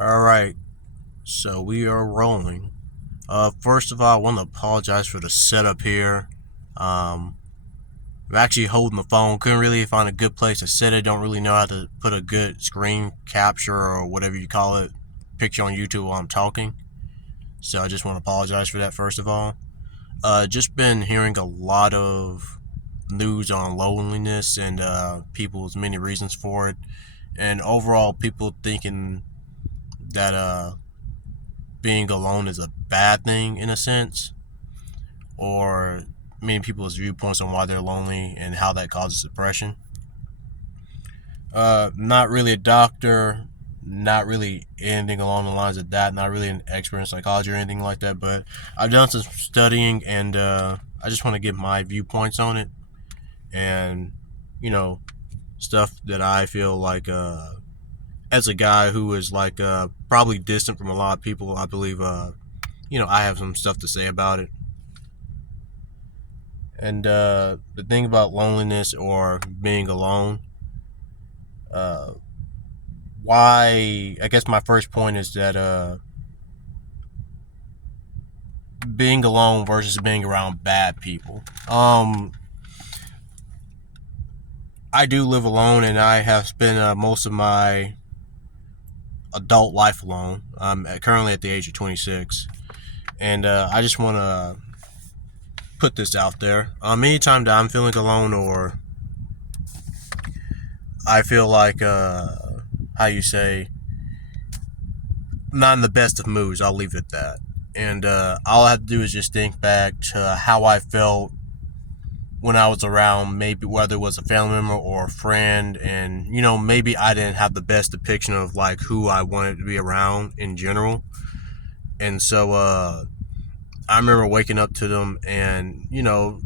All right, so we are rolling. First of all, I want to apologize for the setup here. Um, I'm actually holding the phone. Couldn't really find a good place to set it. Don't really know how to put a good screen capture or whatever you call it picture on YouTube while I'm talking. So I just want to apologize for that first of all. Just been hearing a lot of news on loneliness and people's many reasons for it, and overall people thinking that being alone is a bad thing in a sense, or many people's viewpoints on why they're lonely and how that causes depression. Not really a doctor, not really anything along the lines of that, not really an expert in psychology or anything like that, but I've done some studying and I just want to give my viewpoints on it and, you know, stuff that I feel like as a guy who is like probably distant from a lot of people, I believe, I have some stuff to say about it. And the thing about loneliness or being alone, uh, why? I guess my first point is that being alone versus being around bad people. I do live alone, and I have spent most of my adult life alone. I'm currently at the age of 26, and I just want to put this out there. Anytime that I'm feeling alone or I feel like how you say not in the best of moods, I'll leave it at that. And all I have to do is just think back to how I felt when I was around, maybe whether it was a family member or a friend, and maybe I didn't have the best depiction of like who I wanted to be around in general. And so I remember waking up to them, and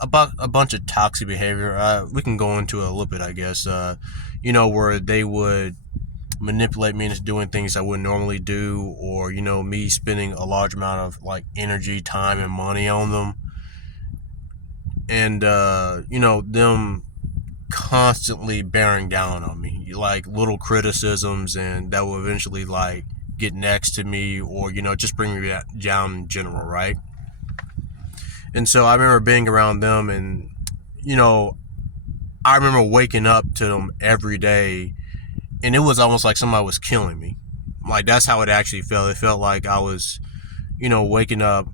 about a bunch of toxic behavior. We can go into it a little bit, I guess. Where they would manipulate me into doing things I wouldn't normally do, or me spending a large amount of like energy, time, and money on them, and them constantly bearing down on me, like little criticisms, and that will eventually like get next to me, or just bring me down in general, right? And so I remember being around them, and I remember waking up to them every day, and it was almost like somebody was killing me. Like that's how it actually felt. It felt like I was, waking up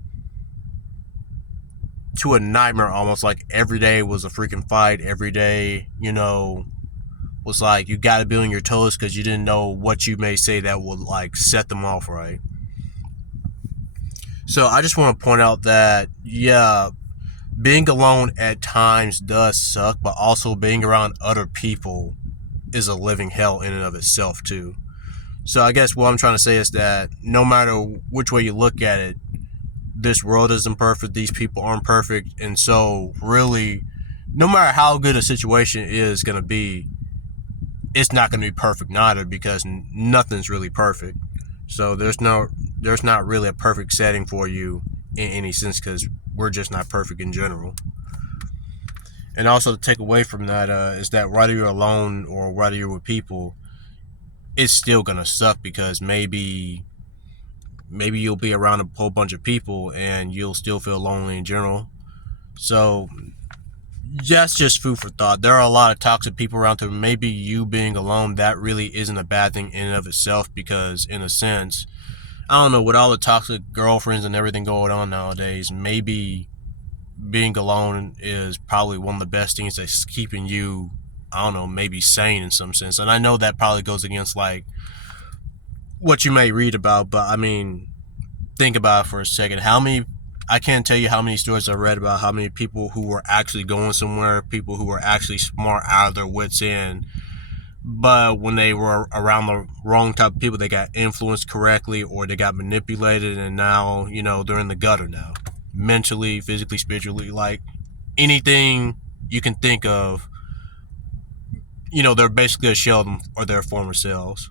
to a nightmare almost. Like every day was a freaking fight. Every day, was like you got to be on your toes because you didn't know what you may say that would like set them off, right? So I just want to point out that yeah, being alone at times does suck, but also being around other people is a living hell in and of itself too. So I guess what I'm trying to say is that no matter which way you look at it, this world isn't perfect, these people aren't perfect, and so really, no matter how good a situation is going to be, it's not going to be perfect neither, because nothing's really perfect. So there's not really a perfect setting for you in any sense, because we're just not perfect in general. And also to take away from that is that whether you're alone or whether you're with people, it's still gonna suck, because maybe you'll be around a whole bunch of people and you'll still feel lonely in general. So that's just food for thought. There are a lot of toxic people around there. Maybe you being alone, that really isn't a bad thing in and of itself, because in a sense, I don't know, with all the toxic girlfriends and everything going on nowadays, maybe being alone is probably one of the best things that's keeping you, I don't know, maybe sane in some sense. And I know that probably goes against like what you may read about, but I mean, think about it for a second. I can't tell you how many stories I read about how many people who were actually going somewhere, people who were actually smart out of their wits end, but when they were around the wrong type of people, they got influenced correctly, or they got manipulated, and now they're in the gutter now, mentally, physically, spiritually, like anything you can think of. They're basically a shell of them or their former selves.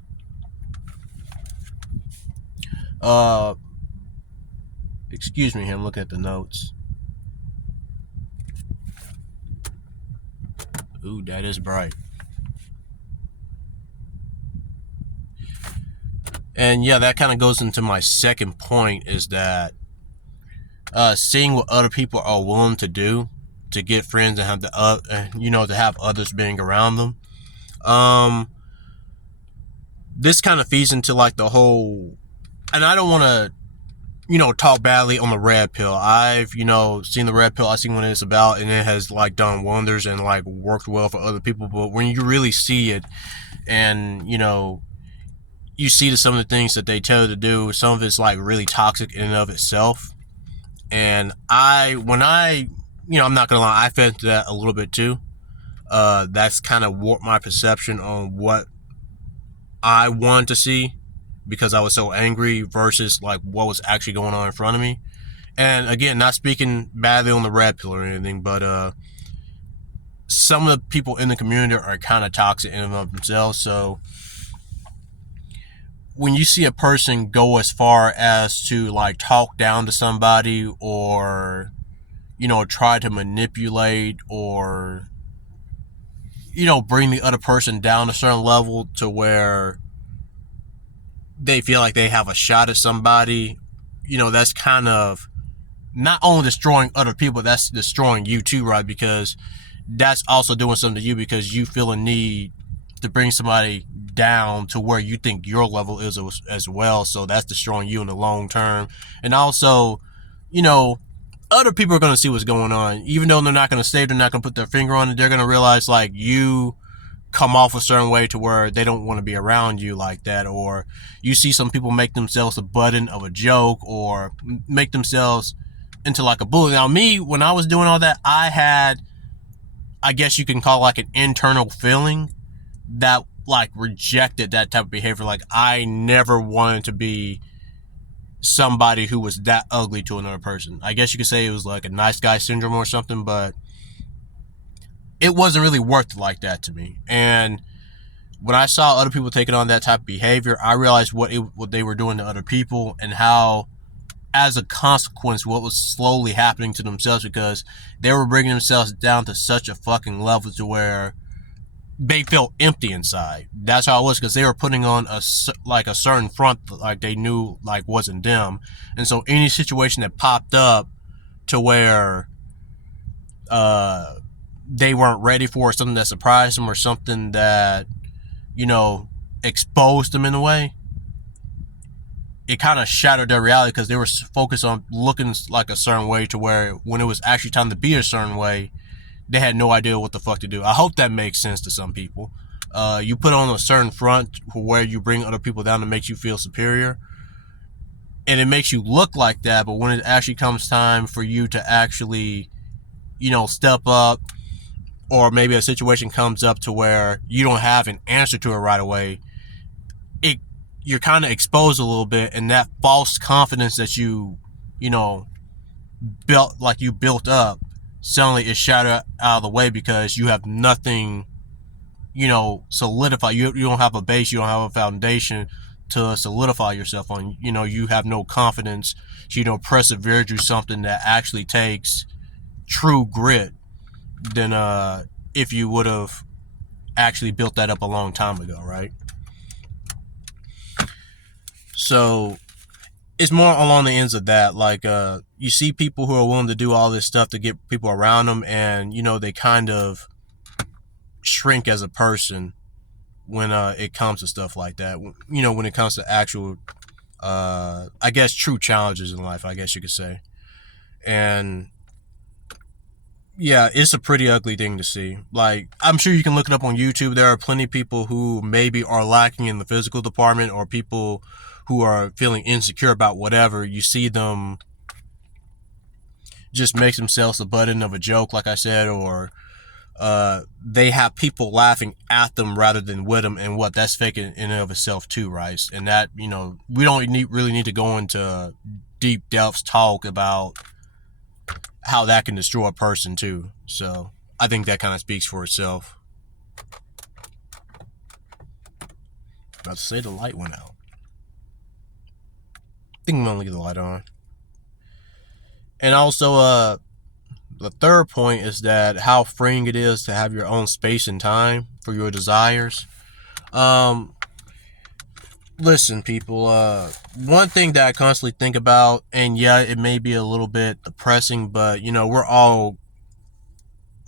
uh Excuse me, I'm looking at the notes. Ooh, that is bright. And yeah, that kind of goes into my second point, is that seeing what other people are willing to do to get friends and have to have others being around them. Um, this kind of feeds into like the whole, and I don't want to talk badly on the red pill. I've seen the red pill. I've seen what it's about, and it has like done wonders and like worked well for other people. But when you really see it, and you see some of the things that they tell you to do, some of it's like really toxic in and of itself. And I'm not gonna lie, I fed into that a little bit too. That's kind of warped my perception on what I wanted to see, because I was so angry versus like what was actually going on in front of me. And again, not speaking badly on the red pill or anything, but some of the people in the community are kind of toxic in and of themselves. So when you see a person go as far as to like talk down to somebody, or try to manipulate, or bring the other person down a certain level to where they feel like they have a shot at somebody, that's kind of not only destroying other people, that's destroying you too, right? Because that's also doing something to you, because you feel a need to bring somebody down to where you think your level is as well. So that's destroying you in the long term. And also, other people are going to see what's going on, even though they're not going to say, they're not going to put their finger on it. They're going to realize like you come off a certain way to where they don't want to be around you like that. Or you see some people make themselves a button of a joke, or make themselves into like a bully. Now me, when I was doing all that, I had, I guess you can call it like an internal feeling that like rejected that type of behavior. Like I never wanted to be somebody who was that ugly to another person. I guess you could say it was like a nice guy syndrome or something, but it wasn't really worth it like that to me. And when I saw other people taking on that type of behavior, I realized what they were doing to other people, and how, as a consequence, what was slowly happening to themselves, because they were bringing themselves down to such a fucking level to where they felt empty inside. That's how it was, because they were putting on a certain front that, like, they knew like wasn't them. And so any situation that popped up to where they weren't ready for, something that surprised them, or something that exposed them in a way, it kind of shattered their reality, because they were focused on looking like a certain way, to where when it was actually time to be a certain way, they had no idea what the fuck to do. I hope that makes sense to some people. You put on a certain front where you bring other people down to make you feel superior, and it makes you look like that. But when it actually comes time for you to actually, step up, or maybe a situation comes up to where you don't have an answer to it right away, you're kind of exposed a little bit, and that false confidence that you built up suddenly is shattered out of the way, because you have nothing solidified. You don't have a base, you don't have a foundation to solidify yourself on. You have no confidence to persevere through something that actually takes true grit than if you would have actually built that up a long time ago, right? So it's more along the ends of that. Like you see people who are willing to do all this stuff to get people around them, and they kind of shrink as a person when it comes to stuff like that. When it comes to actual I guess true challenges in life, I guess you could say. And yeah, it's a pretty ugly thing to see. Like, I'm sure you can look it up on YouTube. There are plenty of people who maybe are lacking in the physical department, or people who are feeling insecure about whatever. You see them just make themselves a button of a joke, like I said, or they have people laughing at them rather than with them, and what that's fake in and of itself too, right? And that, we don't really need to go into deep depths talk about how that can destroy a person too. So I think that kind of speaks for itself. About to say the light went out. I think I'm gonna leave the light on. And also, the third point is that how freeing it is to have your own space and time for your desires. Listen, people, one thing that I constantly think about, and yeah, it may be a little bit depressing, but we're all,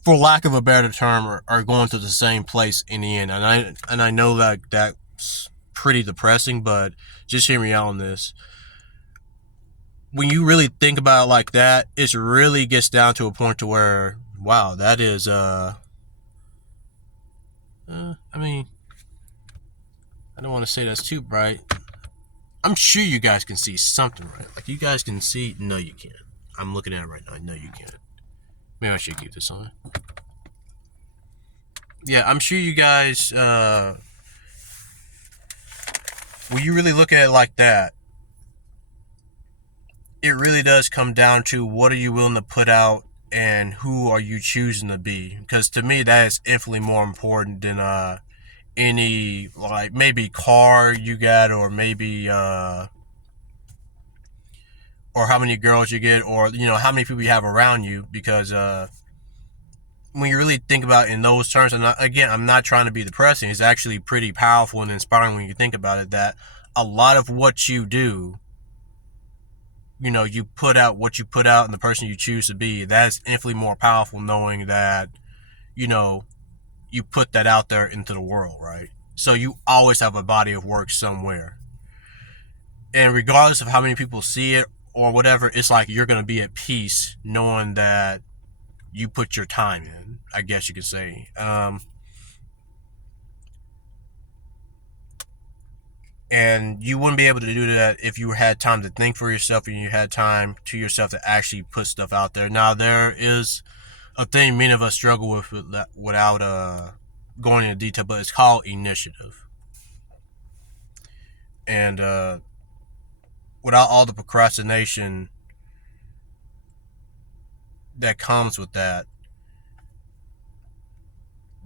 for lack of a better term, are going to the same place in the end. And I know that that's pretty depressing, but just hear me out on this. When you really think about it like that, it really gets down to a point to where, wow, that is I mean, I don't want to say that's too bright. I'm sure you guys can see something, right? Like, you guys can see. No, you can't. I'm looking at it right now. No, you can't. Maybe I should keep this on. Yeah, I'm sure you guys, when you really look at it like that, it really does come down to what are you willing to put out and who are you choosing to be. Because to me, that is infinitely more important than any, like, maybe car you got, or maybe or how many girls you get, or how many people you have around you. Because when you really think about it in those terms, and again, I'm not trying to be depressing, it's actually pretty powerful and inspiring when you think about it, that a lot of what you do, you put out what you put out, and the person you choose to be, that's infinitely more powerful, knowing that you know you put that out there into the world, right? So you always have a body of work somewhere, and regardless of how many people see it or whatever, it's like you're going to be at peace knowing that you put your time in, I guess you could say. And you wouldn't be able to do that if you had time to think for yourself and you had time to yourself to actually put stuff out there. Now, there is a thing many of us struggle with without going into detail, but it's called initiative. And without all the procrastination that comes with that,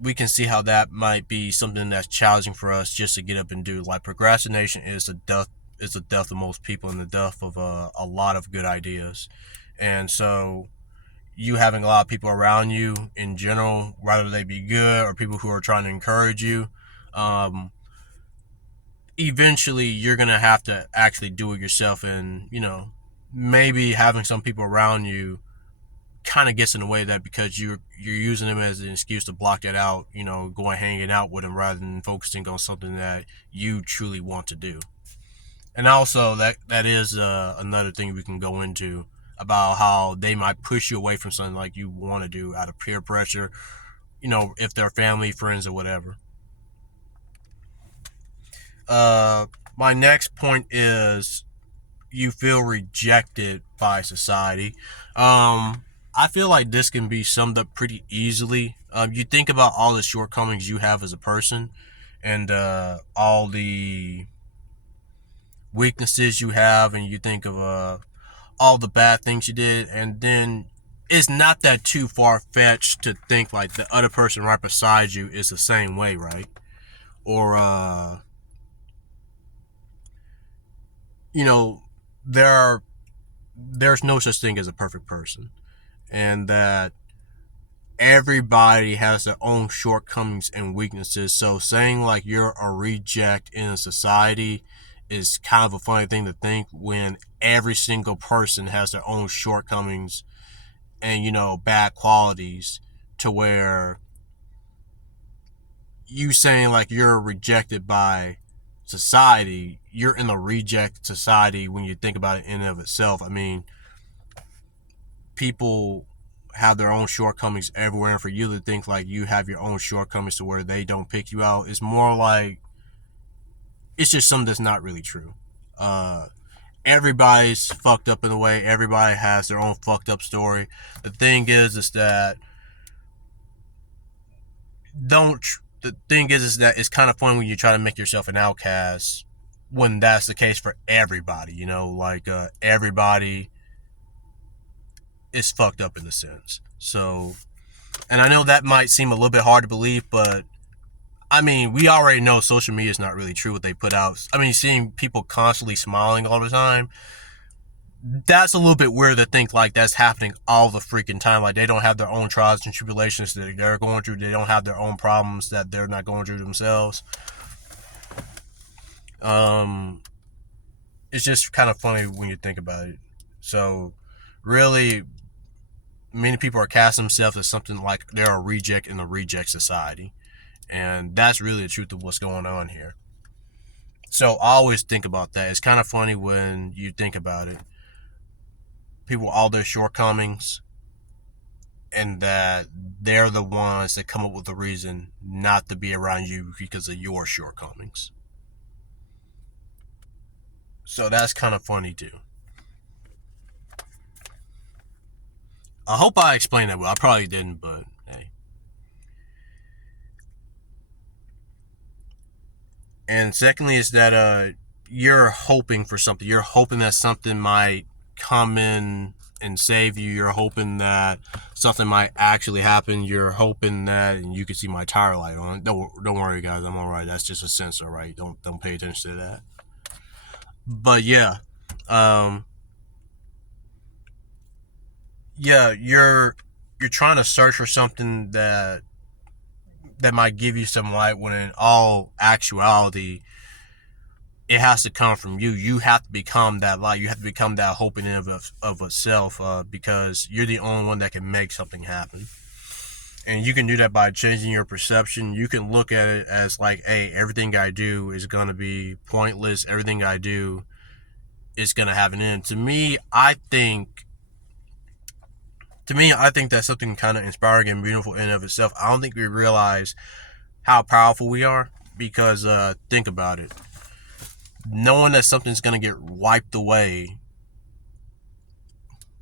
we can see how that might be something that's challenging for us just to get up and do. Like, procrastination is the death of most people, and the death of a lot of good ideas. And so, you having a lot of people around you in general, whether they be good or people who are trying to encourage you, um, eventually you're gonna have to actually do it yourself. And maybe having some people around you kind of gets in the way of that, because you're using them as an excuse to block that out, going hanging out with them rather than focusing on something that you truly want to do. And also, that is another thing we can go into about how they might push you away from something like you want to do out of peer pressure, if they're family, friends, or whatever. My next point is, you feel rejected by society. I feel like this can be summed up pretty easily. You think about all the shortcomings you have as a person, and all the weaknesses you have, and you think of all the bad things you did, and then it's not that too far fetched to think like the other person right beside you is the same way, right? Or you know, there's no such thing as a perfect person, and that everybody has their own shortcomings and weaknesses. So saying like you're a reject in a society is kind of a funny thing to think, when every single person has their own shortcomings and bad qualities, to where you saying like you're rejected by society, you're in a reject society when you think about it in and of itself. I mean, people have their own shortcomings everywhere, and for you to think like you have your own shortcomings to where they don't pick you out is more like, it's just something that's not really true. Everybody's fucked up in a way. Everybody has their own fucked up story. The thing is that don't the thing is that it's kind of fun when you try to make yourself an outcast, when that's the case for everybody. Like, everybody is fucked up in a sense. So, and I know that might seem a little bit hard to believe, but I mean, we already know social media is not really true what they put out. I mean, seeing people constantly smiling all the time, that's a little bit weird to think like that's happening all the freaking time. Like, they don't have their own trials and tribulations that they're going through. They don't have their own problems that they're not going through themselves. Um, it's just kind of funny when you think about it. So, really, many people are casting themselves as something like they're a reject in the reject society, and that's really the truth of what's going on here. So, I always think about that. It's kind of funny when you think about it. People, all their shortcomings, and that they're the ones that come up with a reason not to be around you because of your shortcomings. So that's kind of funny too. I hope I explained that well. I probably didn't, but hey. And secondly, is that you're hoping for something. You're hoping that something might come in and save you. You're hoping that something might actually happen. You're hoping that, and you can see my tire light on. Don't worry, guys. I'm all right. That's just a sensor, right? Don't pay attention to that. But yeah, um, yeah, you're trying to search for something that might give you some light when in all actuality it has to come from you. You have to become that light. You have to become that hope in and of itself, because you're the only one that can make something happen. And you can do that by changing your perception. You can look at it as like, hey, everything I do is going to be pointless. Everything I do is going to have an end. To me, I think that's something kind of inspiring and beautiful in and of itself. I don't think we realize how powerful we are because think about it. Knowing that something's going to get wiped away.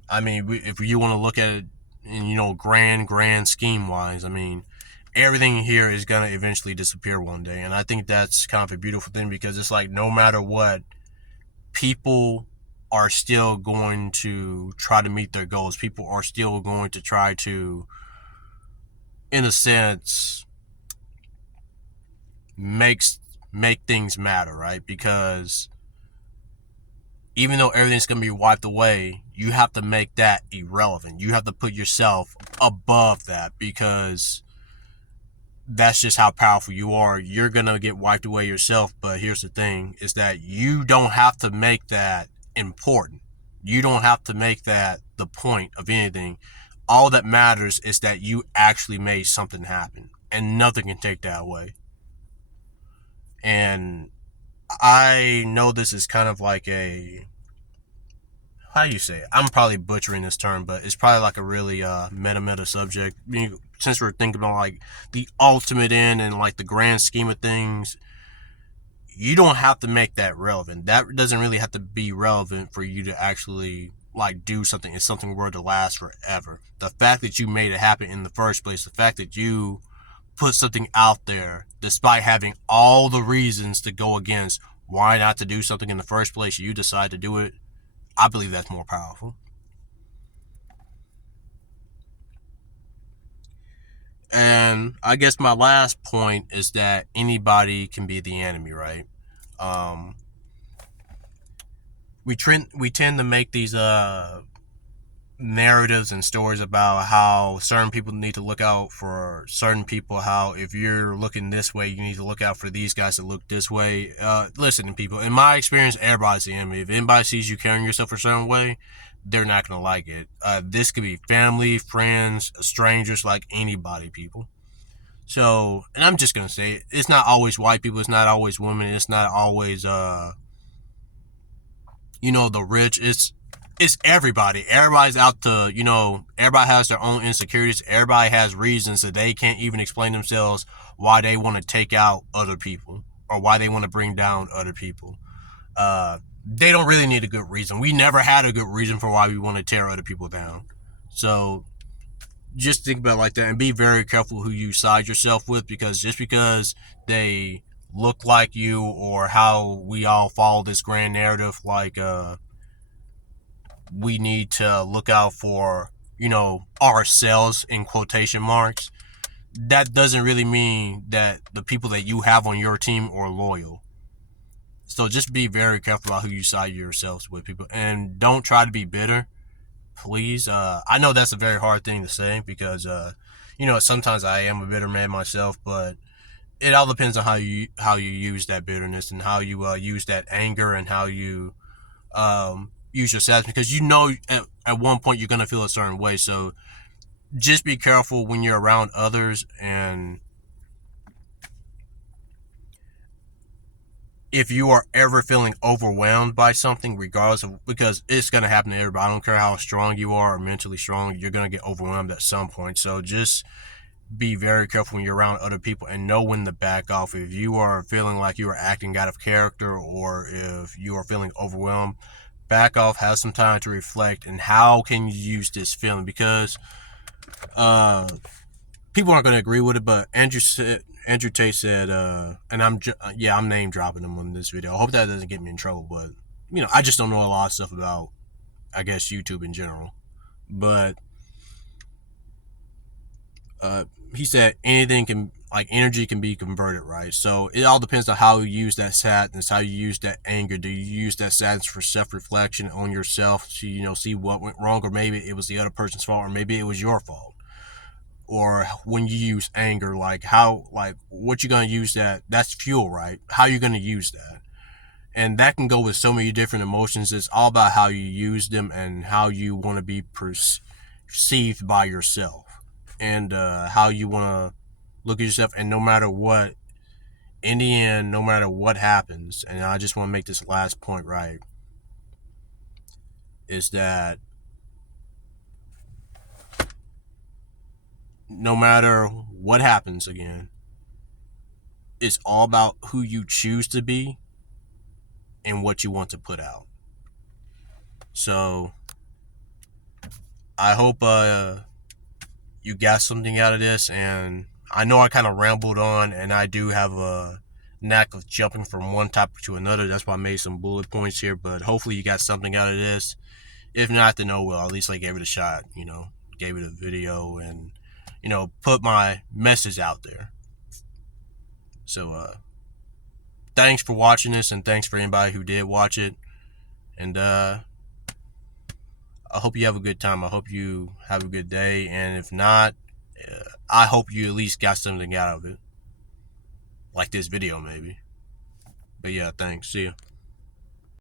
I mean, if you want to look at it in, grand scheme wise, I mean, everything here is going to eventually disappear one day. And I think that's kind of a beautiful thing because it's like no matter what, people are still going to try to meet their goals. People are still going to try to, in a sense, make things matter, right? Because even though everything's going to be wiped away, you have to make that irrelevant. You have to put yourself above that because that's just how powerful you are. You're going to get wiped away yourself, but here's the thing is that you don't have to make that important. You don't have to make that the point of anything. All that matters is that you actually made something happen, and nothing can take that away. And I know this is kind of like a, how do you say it? I'm probably butchering this term, but it's probably like a really meta subject. I mean, since we're thinking about like the ultimate end and like the grand scheme of things, you don't have to make that relevant. That doesn't really have to be relevant for you to actually like do something. It's something worth to last forever. The fact that you made it happen in the first place, the fact that you put something out there despite having all the reasons to go against why not to do something in the first place, you decide to do it. I believe that's more powerful. And I guess my last point is that anybody can be the enemy, right? Um, we tend to make these narratives and stories about how certain people need to look out for certain people. How if you're looking this way, you need to look out for these guys that look this way. Listen, people. In my experience, everybody's the enemy. If anybody sees you carrying yourself a certain way, they're not gonna like it. This could be family, friends, strangers, like anybody, people. So, and I'm just gonna say it, it's not always white people, it's not always women, it's not always the rich. It's everybody. Everybody's out to, everybody has their own insecurities. Everybody has reasons that they can't even explain themselves why they want to take out other people or why they want to bring down other people. They don't really need a good reason. We never had a good reason for why we want to tear other people down. So just think about it like that and be very careful who you side yourself with because just because they look like you or how we all follow this grand narrative like we need to look out for ourselves in quotation marks, that doesn't really mean that the people that you have on your team are loyal. So just be very careful about who you side yourselves with, people, and don't try to be bitter, please. I know that's a very hard thing to say because sometimes I am a bitter man myself, but it all depends on how you use that bitterness and how you use that anger and how you use your sadness, because at one point you're gonna feel a certain way. So just be careful when you're around others, and if you are ever feeling overwhelmed by something, regardless of, because it's going to happen to everybody. I don't care how strong you are or mentally strong, you're going to get overwhelmed at some point. So just be very careful when you're around other people and know when to back off. If you are feeling like you are acting out of character, or if you are feeling overwhelmed, back off, have some time to reflect, and how can you use this feeling? Because uh, people aren't going to agree with it, but Andrew Tate said, and I'm name dropping him on this video. I hope that doesn't get me in trouble, but I just don't know a lot of stuff about, I guess, YouTube in general. But he said energy can be converted, right? So it all depends on how you use that sadness, how you use that anger. Do you use that sadness for self-reflection on yourself to see what went wrong, or maybe it was the other person's fault, or maybe it was your fault? Or when you use anger, what you gonna use that's fuel, right? How you gonna use that? And that can go with so many different emotions. It's all about how you use them and how you want to be perceived by yourself, and how you want to look at yourself. And no matter what, in the end, no matter what happens, and I just want to make this last point right, is that no matter what happens, again, it's all about who you choose to be and what you want to put out. So I hope you got something out of this. And I know I kind of rambled on, and I do have a knack of jumping from one topic to another. That's why I made some bullet points here, but hopefully you got something out of this. If not, then oh well, at least I gave it a shot, gave it a video, and put my message out there. So thanks for watching this, and thanks for anybody who did watch it. And I hope you have a good time. I hope you have a good day. And if not, I hope you at least got something out of it. Like this video, maybe. But yeah, thanks. See ya.